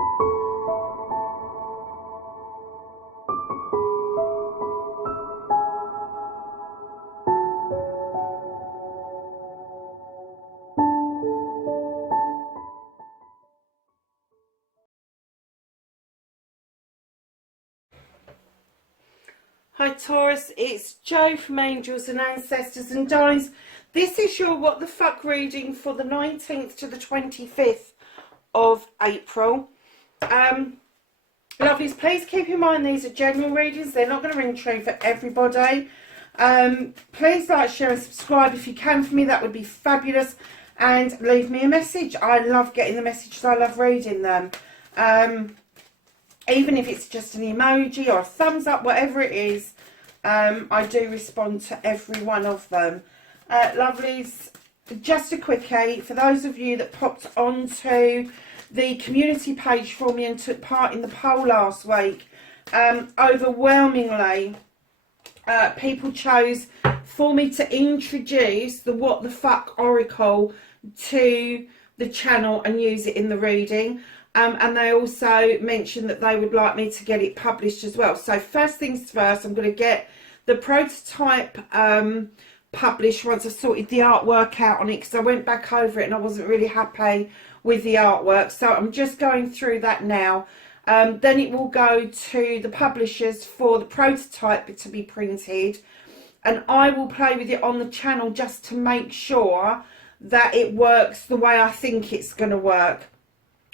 Hi Taurus, it's Jo from Angels and Ancestors, and guys, this is your what the fuck reading for the 19th to the 25th of April. Lovelies, please keep in mind these are general readings. They're not going to ring true for everybody. Please like, share and subscribe if you can for me. That would be fabulous. And leave me a message. I love getting the messages. I love reading them. Even if it's just an emoji or a thumbs up, whatever it is, I do respond to every one of them. Lovelies, just a quickie, for those of you that popped onto the community page for me and took part in the poll last week, overwhelmingly, people chose for me to introduce the What the Fuck Oracle to the channel and use it in the reading. And they also mentioned that they would like me to get it published as well. So first things first, I'm going to get the prototype published once I've sorted the artwork out on it, because I went back over it and I wasn't really happy with the artwork. So I'm just going through that now. Then it will go to the publishers for the prototype to be printed. And I will play with it on the channel just to make sure that it works the way I think it's going to work,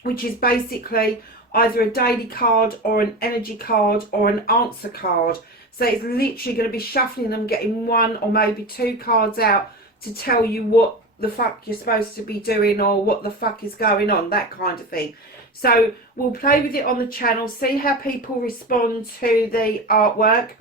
which is basically either a daily card or an energy card or an answer card. So it's literally going to be shuffling them, getting one or maybe two cards out to tell you what the fuck you're supposed to be doing or what the fuck is going on, that kind of thing. So we'll play with it on the channel, see how people respond to the artwork.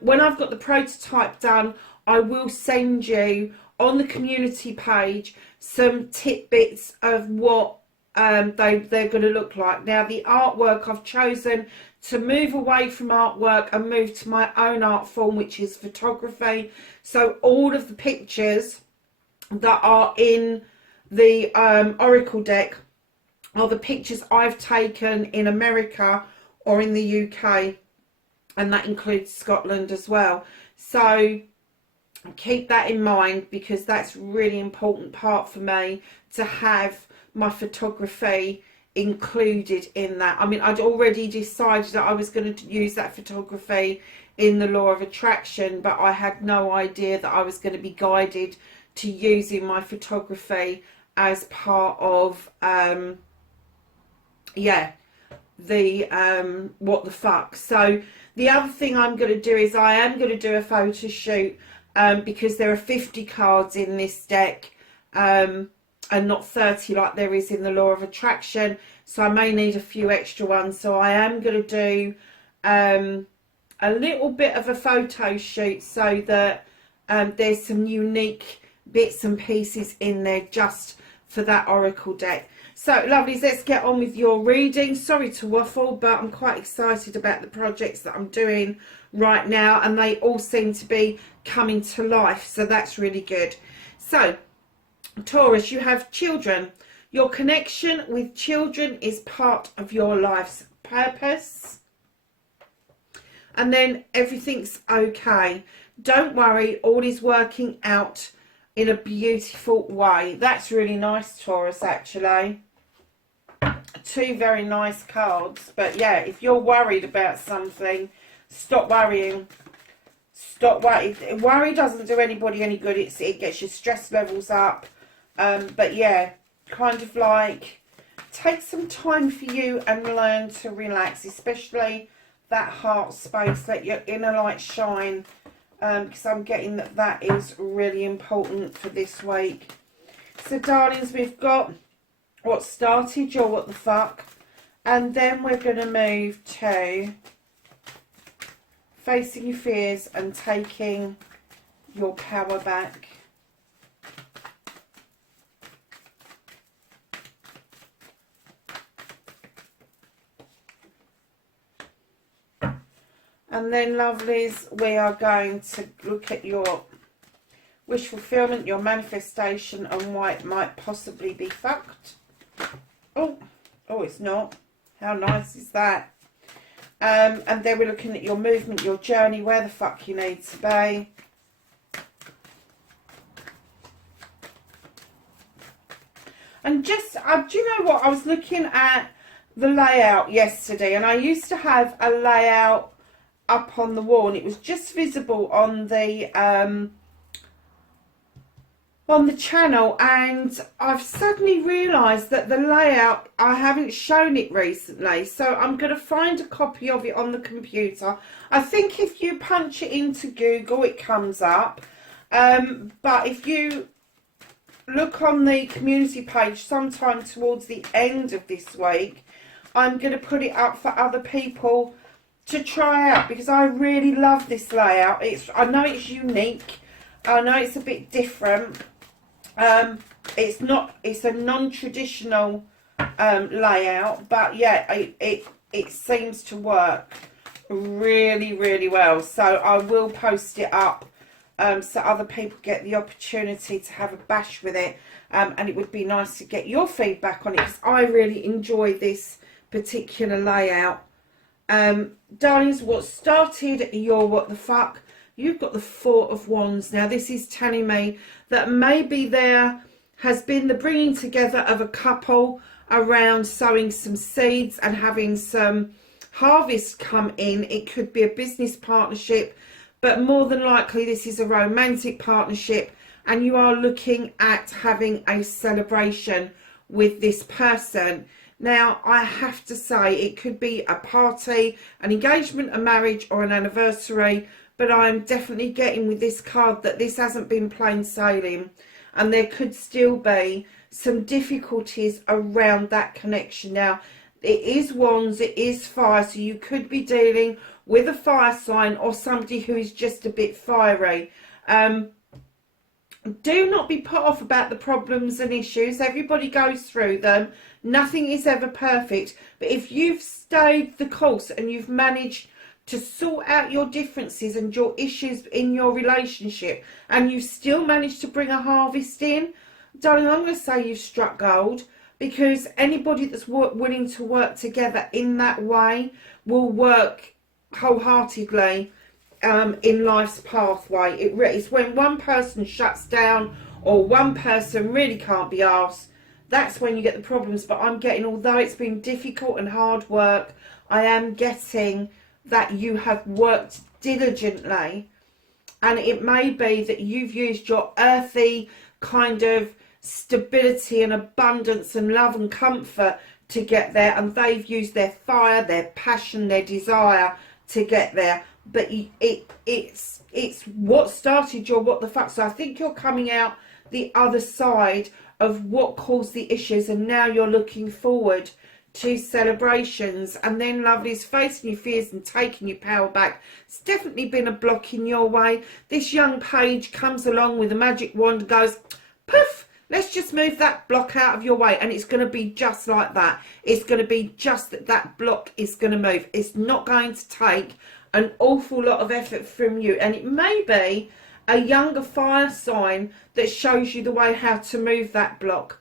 When I've got the prototype done, I will send you on the community page some tidbits of what they're going to look like. Now, the artwork, I've chosen to move away from artwork and move to my own art form, which is photography. So all of the pictures that are in the Oracle deck are the pictures I've taken in America or in the UK, and that includes Scotland as well. So keep that in mind, because that's a really important part for me to have my photography included in that. I mean, I'd already decided that I was going to use that photography in the Law of Attraction, but I had no idea that I was going to be guided to using my photography as part of the what the fuck. So the other thing I'm going to do is I am going to do a photo shoot, because there are 50 cards in this deck, and not 30 like there is in the Law of Attraction. So I may need a few extra ones. So I am going to do a little bit of a photo shoot so that there's some unique bits and pieces in there just for that Oracle deck. So lovelies, let's get on with your reading. Sorry to waffle, but I'm quite excited about the projects that I'm doing right now, and they all seem to be coming to life, so that's really good. So Taurus, you have children. Your connection with children is part of your life's purpose. And then everything's okay. Don't worry, all is working out in a beautiful way. That's really nice, Taurus, actually. Two very nice cards. But yeah, if you're worried about something, stop worrying. Stop worrying. Worry doesn't do anybody any good. It gets your stress levels up. But yeah, kind of like take some time for you and learn to relax, especially that heart space, let your inner light shine, because I'm getting that that is really important for this week. So darlings, we've got what started your what the fuck, and then we're going to move to facing your fears and taking your power back. And then, lovelies, we are going to look at your wish fulfillment, your manifestation, and why it might possibly be fucked. Oh, Oh, it's not. How nice is that? And then we're looking at your movement, your journey, where the fuck you need to be. And just, do you know what? I was looking at the layout yesterday, and I used to have a layout up on the wall, and it was just visible on the channel, and I've suddenly realised that the layout, I haven't shown it recently, so I'm going to find a copy of it on the computer. I think if you punch it into Google, it comes up, but if you look on the community page sometime towards the end of this week, I'm going to put it up for other people to try out, because I really love this layout. I know it's unique, I know it's a bit different. It's a non-traditional layout, but yeah, it seems to work really, really well. So I will post it up so other people get the opportunity to have a bash with it, and it would be nice to get your feedback on it, because I really enjoy this particular layout. Darlings, what started your what the fuck, you've got the Four of Wands. Now this is telling me that maybe there has been the bringing together of a couple around sowing some seeds and having some harvest come in. It could be a business partnership, but more than likely this is a romantic partnership, and you are looking at having a celebration with this person. Now, I have to say, it could be a party, an engagement, a marriage, or an anniversary, but I'm definitely getting with this card that this hasn't been plain sailing, and there could still be some difficulties around that connection. Now, it is Wands, it is fire, so you could be dealing with a fire sign or somebody who is just a bit fiery. Do not be put off about the problems and issues. Everybody goes through them. Nothing is ever perfect. But if you've stayed the course and you've managed to sort out your differences and your issues in your relationship, and you still managed to bring a harvest in, darling, I'm going to say you've struck gold, because anybody that's willing to work together in that way will work wholeheartedly in life's pathway. It's when one person shuts down or one person really can't be asked, that's when you get the problems. But I'm getting, although it's been difficult and hard work, I am getting that you have worked diligently, and it may be that you've used your earthy kind of stability and abundance and love and comfort to get there, and they've used their fire, their passion, their desire to get there. But it's what started your what the fuck. So I think you're coming out the other side of what caused the issues, and now you're looking forward to celebrations. And then, lovelies, facing your fears and taking your power back. It's definitely been a block in your way. This young page comes along with a magic wand, goes poof, let's just move that block out of your way, and it's going to be just like that. It's going to be just that block is going to move. It's not going to take an awful lot of effort from you, and it may be a younger fire sign that shows you the way how to move that block,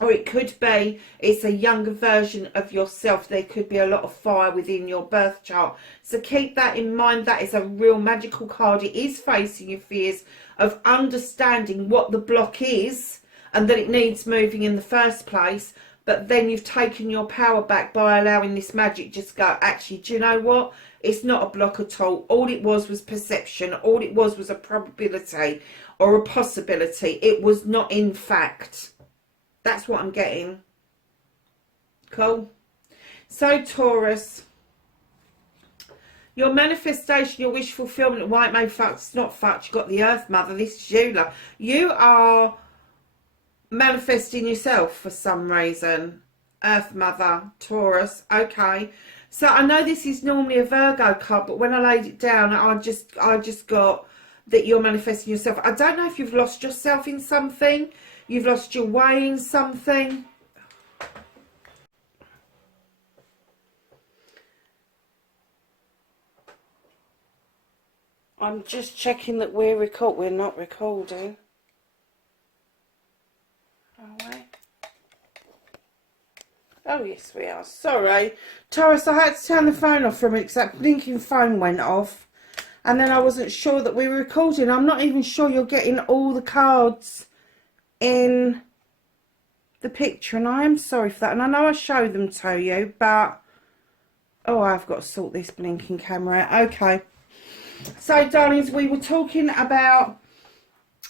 or it could be it's a younger version of yourself. There could be a lot of fire within your birth chart, so keep that in mind. That is a real magical card. It is facing your fears of understanding what the block is and that it needs moving in the first place, but then you've taken your power back by allowing this magic just go, actually, do you know what? It's not a block at all. All it was perception. All it was a probability or a possibility. It was not in fact. That's what I'm getting. Cool. So, Taurus, your manifestation, your wish fulfillment, why it may fuck, it's not fucked. You've got the Earth Mother. This is you, love. You are manifesting yourself for some reason. Earth Mother, Taurus. Okay. So I know this is normally a Virgo card, but when I laid it down, I just got that you're manifesting yourself. I don't know if you've lost yourself in something. You've lost your way in something. I'm just checking that we're not recording. Are we? Oh, yes, we are. Sorry. Taurus, I had to turn the phone off for a minute because that blinking phone went off. And then I wasn't sure that we were recording. I'm not even sure you're getting all the cards in the picture. And I am sorry for that. And I know I showed them to you, but... Oh, I've got to sort this blinking camera out. Okay. So, darlings, we were talking about...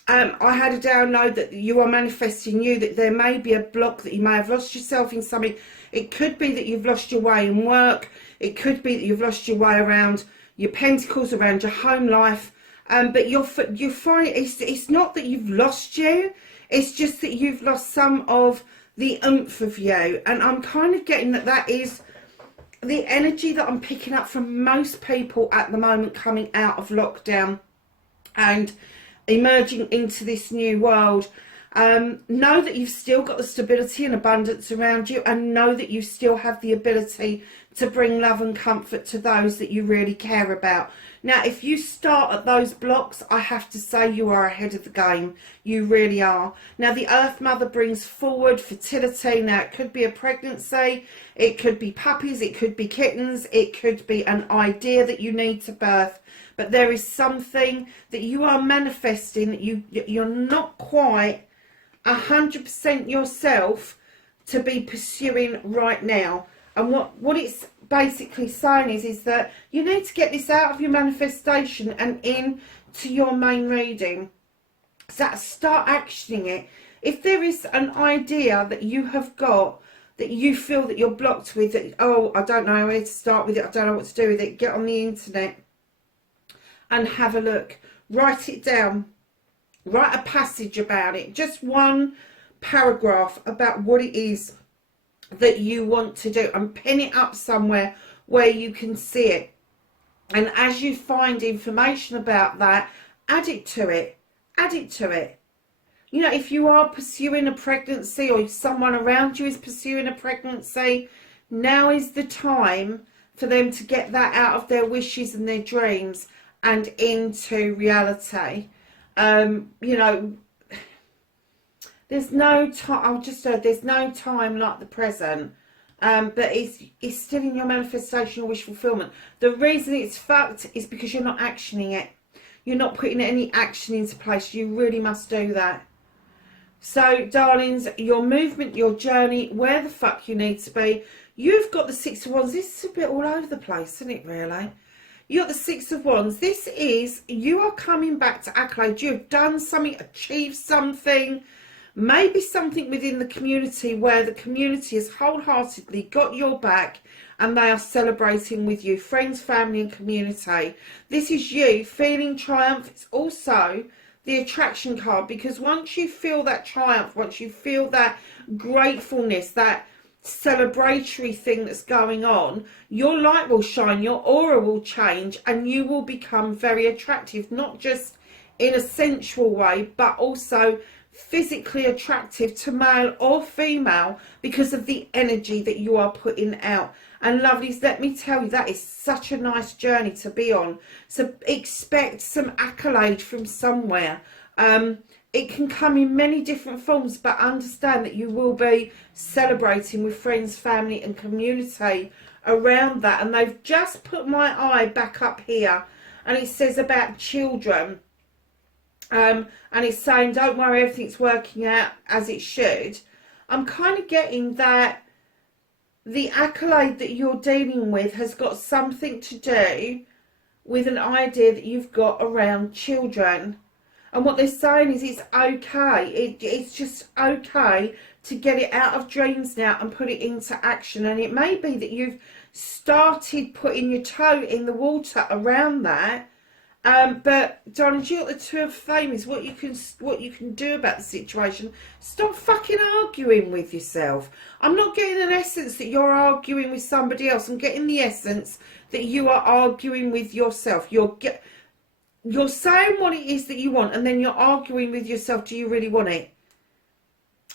I had a download that you are manifesting you, that there may be a block, that you may have lost yourself in something. It could be that you've lost your way in work. It could be that you've lost your way around your pentacles, around your home life. But you're finding it's not that you've lost you. It's just that you've lost some of the oomph of you. And I'm kind of getting that is the energy that I'm picking up from most people at the moment coming out of lockdown and emerging into this new world. Know that you've still got the stability and abundance around you, and know that you still have the ability to bring love and comfort to those that you really care about. Now, if you start at those blocks, I have to say you are ahead of the game. You really are. Now, the Earth Mother brings forward fertility. Now, it could be a pregnancy, it could be puppies, it could be kittens, it could be an idea that you need to birth. But there is something that you are manifesting that you're not quite 100% yourself to be pursuing right now. And what it's basically saying is that you need to get this out of your manifestation and into your main reading. So start actioning it. If there is an idea that you have got that you feel that you're blocked with, that, oh, I don't know where to start with it, I don't know what to do with it, get on the internet and have a look. Write it down. Write a passage about it. Just one paragraph about what it is that you want to do, and pin it up somewhere where you can see it. And as you find information about that, add it to it. Add it to it. You know, if you are pursuing a pregnancy, or if someone around you is pursuing a pregnancy, now is the time for them to get that out of their wishes and their dreams and into reality. You know, there's no time. I've just heard there's no time like the present. But it's still in your manifestation or wish fulfillment. The reason it's fucked is because you're not actioning it. You're not putting any action into place. You really must do that. So, darlings, your movement, your journey, where the fuck you need to be. You've got the Six of Wands. This is a bit all over the place, isn't it, really? You got the Six of Wands. This is, you are coming back to accolade. You've done something, achieved something, maybe something within the community where the community has wholeheartedly got your back and they are celebrating with you. Friends, family and community. This is you feeling triumph. It's also the attraction card, because once you feel that triumph, once you feel that gratefulness, that celebratory thing that's going on, your light will shine, your aura will change, and you will become very attractive, not just in a sensual way, but also physically attractive to male or female because of the energy that you are putting out. And lovelies, let me tell you, that is such a nice journey to be on. So expect some accolade from somewhere. It can come in many different forms, but understand that you will be celebrating with friends, family and community around that. And they've just put my eye back up here, and it says about children. And it's saying, don't worry, everything's working out as it should. I'm kind of getting that the accolade that you're dealing with has got something to do with an idea that you've got around children. And what they're saying is it's okay. It's just okay to get it out of dreams now and put it into action. And it may be that you've started putting your toe in the water around that. But darling, you got the Two of Fame is what you can do about the situation. Stop fucking arguing with yourself. I'm not getting an essence that you're arguing with somebody else. I'm getting the essence that you are arguing with yourself. You're saying what it is that you want, and then you're arguing with yourself. Do you really want it?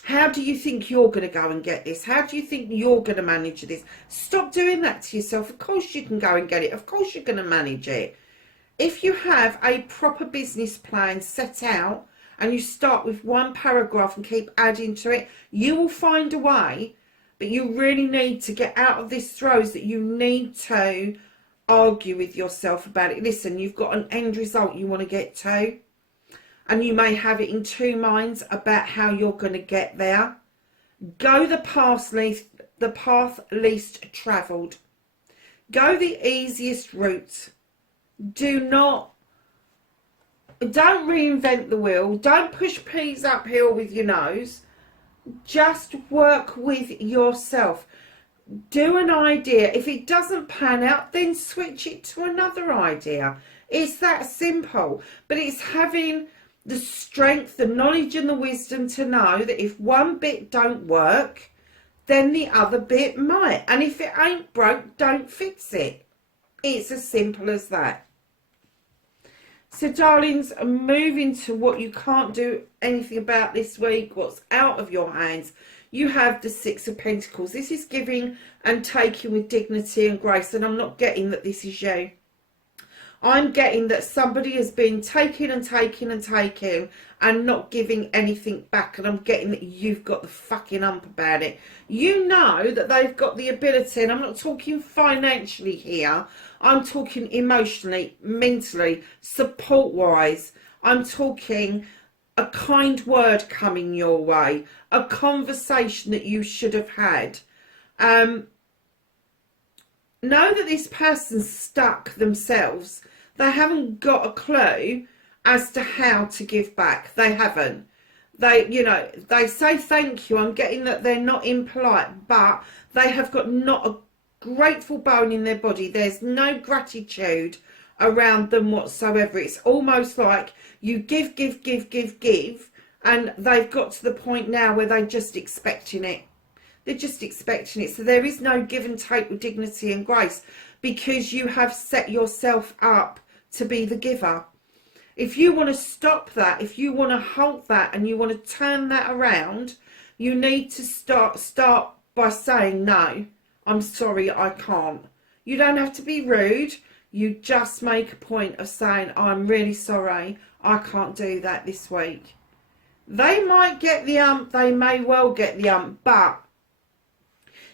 How do you think you're going to go and get this? How do you think you're going to manage this? Stop doing that to yourself. Of course you can go and get it. Of course you're going to manage it. If you have a proper business plan set out and you start with one paragraph and keep adding to it, you will find a way but you really need to get out of this throes that you need to argue with yourself about it. Listen, you've got an end result you want to get to, and you may have it in two minds about how you're going to get there. Go the path least travelled. Go the easiest route. Don't reinvent the wheel. Don't push peas uphill with your nose. Just work with yourself. Do an idea. If it doesn't pan out, then switch it to another idea. It's that simple. But it's having the strength, the knowledge and the wisdom to know that if one bit don't work, then the other bit might. And if it ain't broke, don't fix it. It's as simple as that. So, darlings, moving to what you can't do anything about this week, what's out of your hands. You have the Six of Pentacles. This is giving and taking with dignity and grace. And I'm not getting that this is you. I'm getting that somebody has been taking and taking and taking and not giving anything back. And I'm getting that you've got the fucking ump about it. You know that they've got the ability, and I'm not talking financially here. I'm talking emotionally, mentally, support-wise. I'm talking a kind word coming your way, a conversation that you should have had. Know that this person's stuck themselves. They haven't got a clue as to how to give back. They haven't. They say thank you. I'm getting that they're not impolite, but they have got not a grateful bone in their body. There's no gratitude around them whatsoever. It's almost like you give, and they've got to the point now where they're just expecting it. They're just expecting it. So there is no give and take with dignity and grace, because you have set yourself up to be the giver. If you want to stop that, if you want to halt that, and you want to turn that around, you need to start by saying, no, I'm sorry, I can't. You don't have to be rude. You just make a point of saying, I'm really sorry, I can't do that this week. They might get the ump, they may well get the ump, but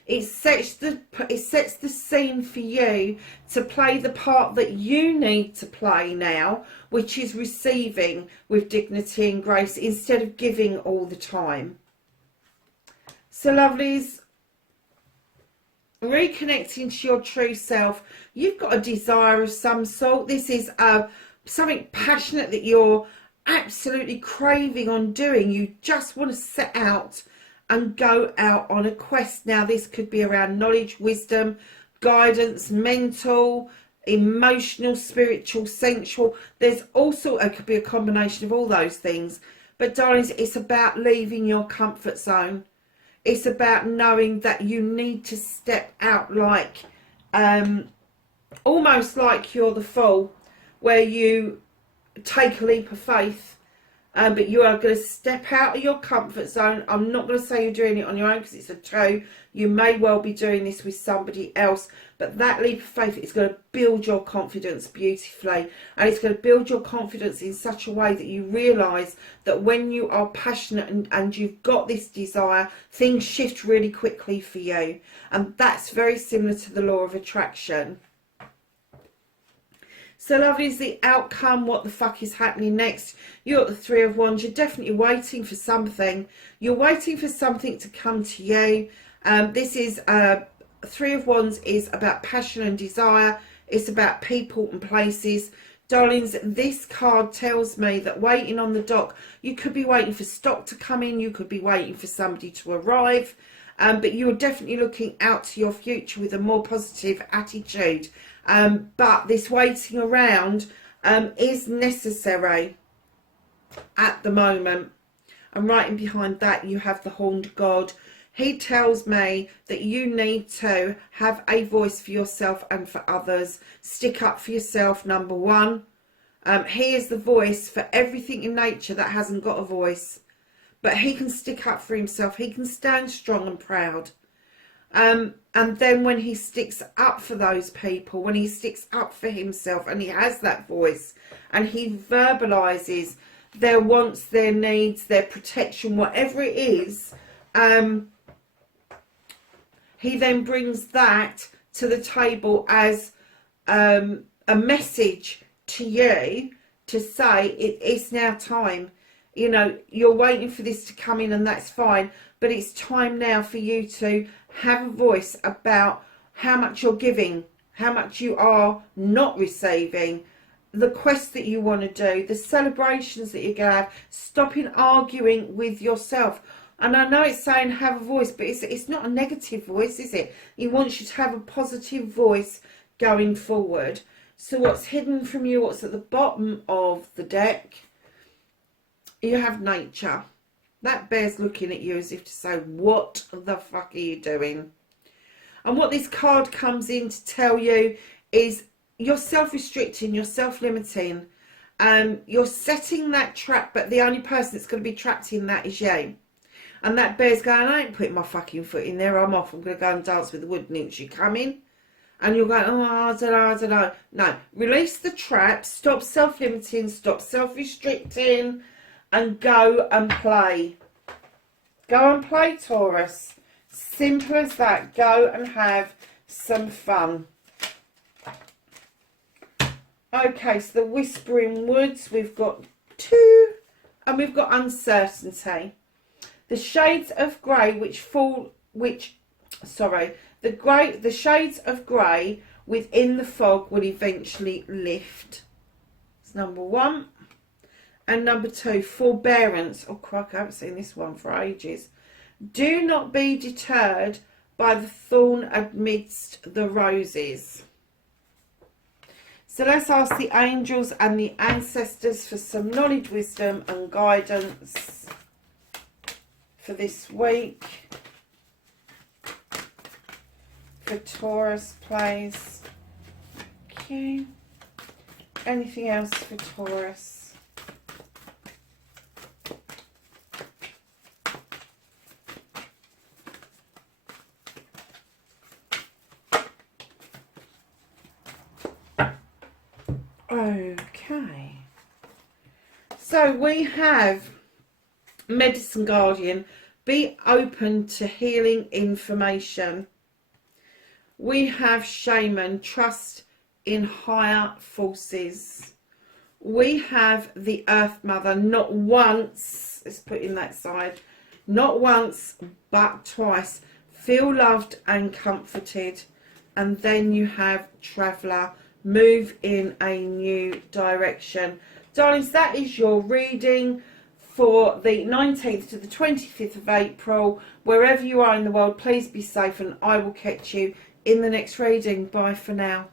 it sets the scene for you to play the part that you need to play now, which is receiving with dignity and grace instead of giving all the time. So, lovelies, reconnecting to your true self. You've got a desire of some sort. This is something passionate that you're absolutely craving on doing. You just want to set out and go out on a quest. Now, this could be around knowledge, wisdom, guidance, mental, emotional, spiritual, sensual. There's also, it could be a combination of all those things. But darlings, it's about leaving your comfort zone. It's about knowing that you need to step out, like almost like you're the fool, where you take a leap of faith. But you are going to step out of your comfort zone. I'm not going to say you're doing it on your own, because it's a two. You may well be doing this with somebody else. But that leap of faith is going to build your confidence beautifully. And it's going to build your confidence in such a way that you realise that when you are passionate and you've got this desire, things shift really quickly for you. And that's very similar to the law of attraction. So, lovelies, the outcome, what the fuck is happening next? You're at the Three of Wands. You're definitely waiting for something. You're waiting for something to come to you. This is Three of Wands is about passion and desire. It's about people and places. Darlings, this card tells me that waiting on the dock, you could be waiting for stock to come in. You could be waiting for somebody to arrive. But you're definitely looking out to your future with a more positive attitude. But this waiting around is necessary at the moment. And right in behind that, you have the Horned God. He tells me that you need to have a voice for yourself and for others. Stick up for yourself, number one. He is the voice for everything in nature that hasn't got a voice. But he can stick up for himself. He can stand strong and proud. And then when he sticks up for those people, when he sticks up for himself and he has that voice and he verbalizes their wants, their needs, their protection, whatever it is, he then brings that to the table as a message to you to say it's now time. You know, you're waiting for this to come in, and that's fine, but it's time now for you to have a voice about how much you're giving, how much you are not receiving, the quest that you want to do, the celebrations that you're going to have, stopping arguing with yourself. And I know it's saying have a voice, but it's not a negative voice, is it? He wants you to have a positive voice going forward. So what's hidden from you, what's at the bottom of the deck? You have nature. That bear's looking at you as if to say, what the fuck are you doing? And what this card comes in to tell you is you're self-restricting, you're self-limiting. You're setting that trap, but the only person that's going to be trapped in that is you. And that bear's going, I ain't putting my fucking foot in there, I'm off, I'm going to go and dance with the wood nymphs. You coming? And you're going, oh, I don't know. No, release the trap, stop self-limiting, stop self-restricting, and go and play. Go and play, Taurus. Simple as that. Go and have some fun. Okay, so the Whispering Woods, we've got 2, and we've got uncertainty. The shades of grey the shades of grey within the fog will eventually lift. That's number 1. And number 2, forbearance. Oh, crap, I haven't seen this one for ages. Do not be deterred by the thorn amidst the roses. So let's ask the angels and the ancestors for some knowledge, wisdom and guidance for this week. For Taurus, please. Okay. Anything else for Taurus? Okay, so we have Medicine Guardian, be open to healing information. We have Shaman, trust in higher forces. We have the Earth Mother, not once, let's put in that side, not once but twice, feel loved and comforted. And then you have Traveller, move in a new direction. Darlings, that is your reading for the 19th to the 25th of April. Wherever you are in the world, please be safe, and I will catch you in the next reading. Bye for now.